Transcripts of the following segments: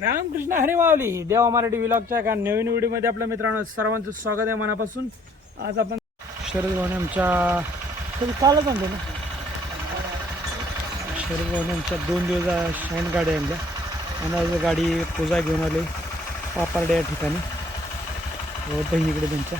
रामकृष्ण हरे माऊली देवा मराठी विलॉगच्या एका नवीन व्हिडिओमध्ये आपल्या मित्रांनो सर्वांचं स्वागत आहे मनापासून. आज आपण शरद भवन आमच्या तुम्ही कालच आणतो ना? शरद भाऊने आमच्या दोन दिवस शाईन गाडी आणल्या. आणि आज गाडी पूजा घेऊन आली पापार्डे या ठिकाणी. बहिणीकडे त्यांच्या.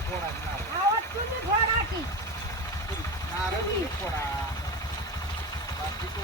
ખોરાક ખોરાક. બાકી તો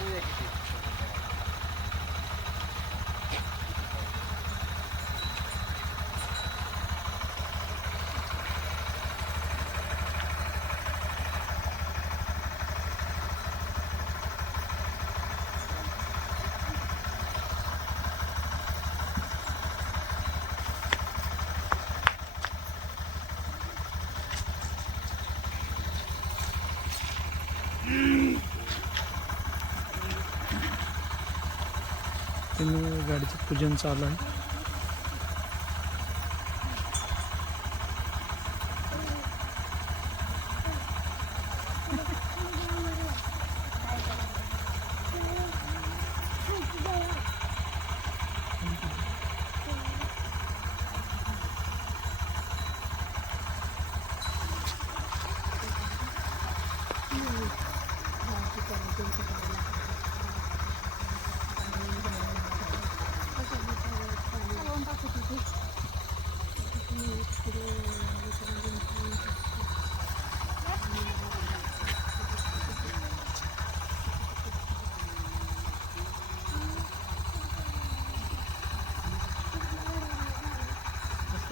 की त्यांनी गाडीचं पूजन चालू आहे.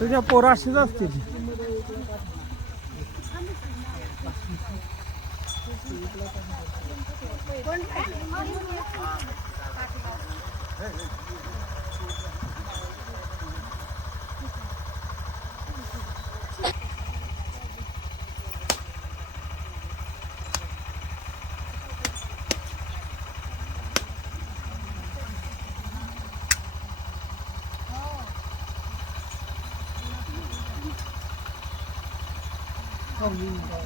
त्या पोरं अशीच असतील không nhìn thấy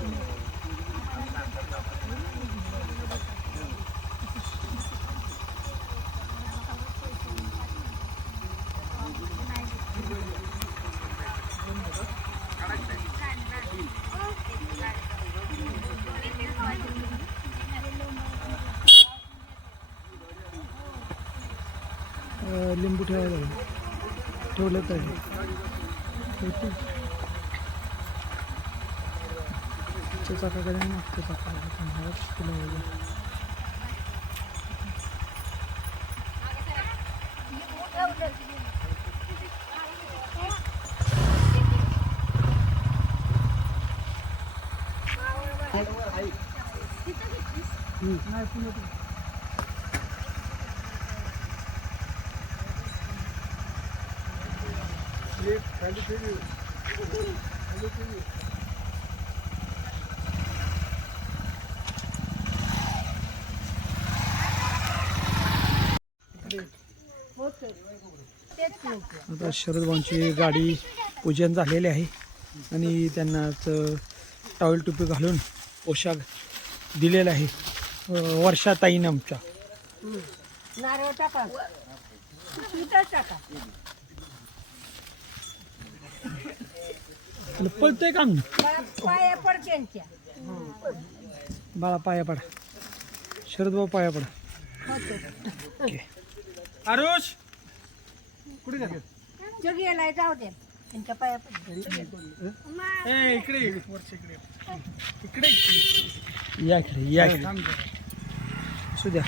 Thank you. लिंबू ठेवायला. ठेवलं. मागच्या चाकाकडे आणि मागच्या. हम्म. नाही, पुण्यात. आता शरद भाऊंची गाडी पूजन झालेली आहे. आणि त्यांनाच टॉवेल टोपी घालून पोशाख दिलेला आहे. वर्षा ताईन आमच्या पळतंय काम बा- पाया पड त्यांच्या. बाळा पाया पडा. शरद भाऊ पाया पडा. ओके. आरुष! कुठे गेले? जो गेलाय जाऊ दे. त्यांच्या पाया. ए इकडे इकडे ये. इकडे ये. या इकडे या इकडे. असू द्या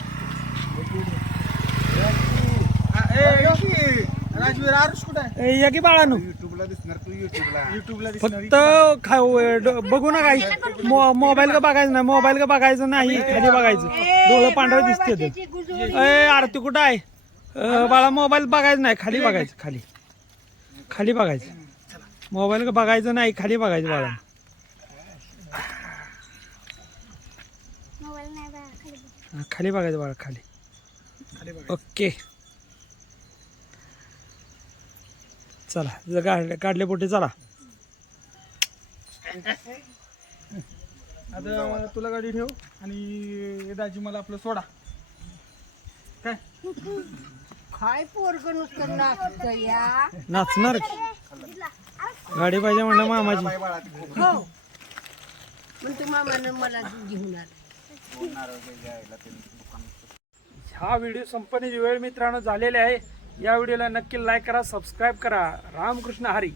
राजवीर आरुष कुठे आहे? ए, या की बाळानो? युट्यूबला दिसणार तू युट्यूबला युट्यूबला फक्त खा ड- बघू नका मो- मोबाईल का बघायचं नाही? मोबाईल का बघायचं नाही? खाली बघायचं. डोळं पांढरं दिसते ते. ए आरती कुठं आहे? अ, बाळा मोबाईल बघायचं नाही. खाली बघायचं खाली. खाली बघायचं. मोबाईल का बघायचं नाही? खाली बघायचं बाळा. हा, खाली बघायचं बाळा खाली. ओके. चला काढले काढले पोटे चला. आता तुला गाडी ठेव आणि दाजी मला आपलं सोडा. काय? काय पोरग नुसतं नाचतं या? नाचणार? गाडी पाहिजे म्हणलं मामाची. हो. तू मामानं मला घेऊन आला हा व्हिडिओ संपण्याची वेळ मित्रांनो झालेली आहे. या व्हिडिओला नक्की लाईक करा सबस्क्राईब करा. रामकृष्ण हरी.